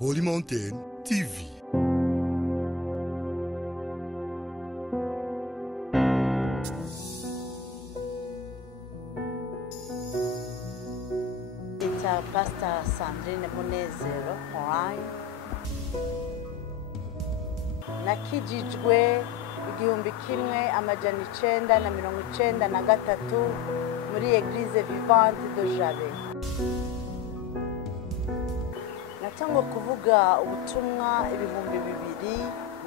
Holy Mountain TV. It's Pastor Sandrine Munezero online. Nakijijwe 1993 muri Église Vivante de Jabe. Natangwa kuvuga ubutumwa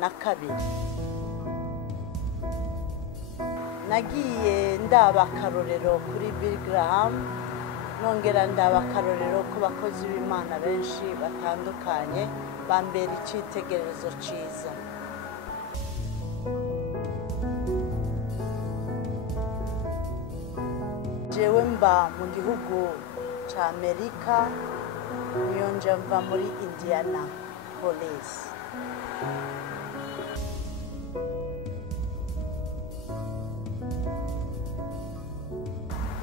2002. Nagiye ndaba akarorero kuri Bill Graham, nongera ndaba akarorero ku bakozi b'Imana benshi batandukanye bambera icitegererezo ciza. Jewe mba mu gihugu ca Amerika, niyonje mva muri Indianapolis.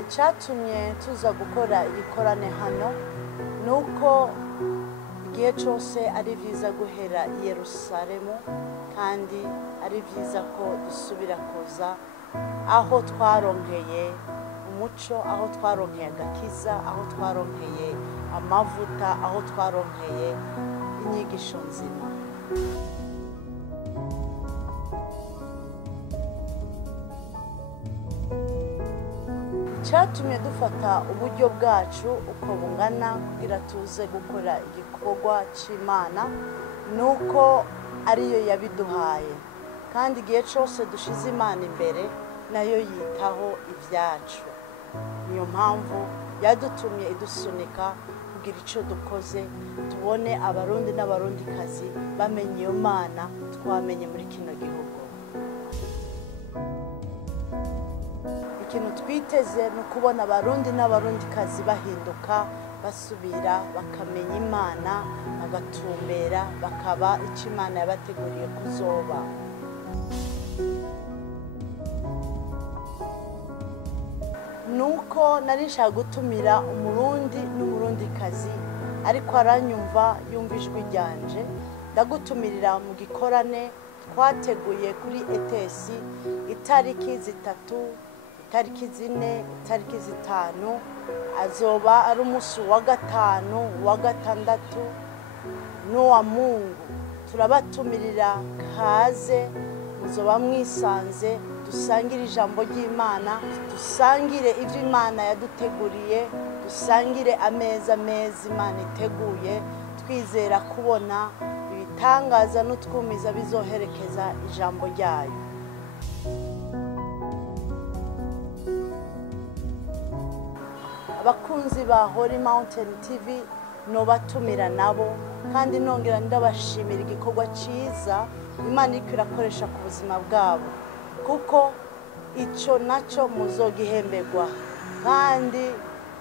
Icatumye tuza gukora ibikorane hano nuko igihe cyose ari vyiza guhera i Yerusalemu, kandi ari vyiza ko dusubira kuza aho twaronkeye umuco, aho twaronkeye agakiza, aho twaronkeye amavuta, aho twaronkeye inyigisho nzima. Icatumye dufata uburyo bwacu uko bungana kugira tuze gukora igikorwa c'Imana nuko ariyo yabiduhaye, kandi igihe cyose dushize Imana imbere nayo yitaho ivyacu. Niyo mpamvu yadutumye idusunika kugira ico dukoze, tubone abarundi n'abarundikazi bamenye iyo Mana twamenye muri kino gihugu. Ikintu twiteze ni ukubona abarundi n'abarundikazi bahinduka, basubira bakamenya Imana, bagatumbera, bakaba ico Imana yabateguriye kuzoba. Nuko nari nshaka gutumira umurundi n'umurundikazi ariko aranyumva, yumva ijwi ryanje. Ndagutumirira mu gikorane twateguye kuri ETS itariki 3, itariki 4, itariki 5. Azoba ari umunsi wa 5, wa 6 n'uwa Mungu. Turabatumirira kaze, muzoba mwisanze, dusangire ijambo ry'Imana, dusangire ivyo Imana yaduteguriye, dusangire ameza meza Imana iteguye, twizera kubona ibitangaza n'utwumiza bizoherekeza ijambo ryayo. Abakunzi ba Holy Mountain TV nobatumira nabo, kandi nongera ndabashimira igikorwa ciza Imana iriko irakoresha ku buzima bwabo, kuko ico naco muzogihemberwa, kandi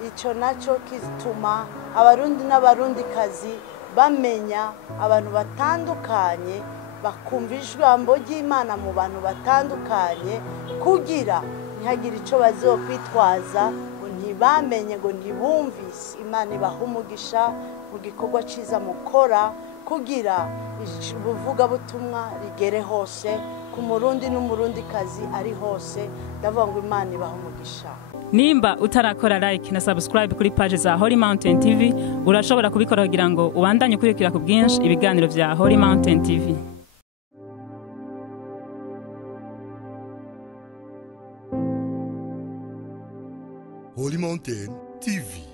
ico naco kituma abarundi n'abarundikazi bamenya abantu batandukanye, bakumva ijambo ry'Imana mu bantu batandukanye, kugira ntihagire ico bazokwitwaza ngo ntibamenye, ngo ntibumvise. Imana ibaha umugisha mu gikorwa ciza mukora, kugira ubuvugabutumwa rigere hose ku murundi n'umurundikazi ari hose. Ndavuga ngo Imana ibaha umugisha. Nimba utarakora like na subscribe kuri page za Holy Mountain TV, urashobora kubikora kugira ngo ubandanye kurikira ku bwinshi ibiganiro vya Holy Mountain TV. Holy Mountain TV.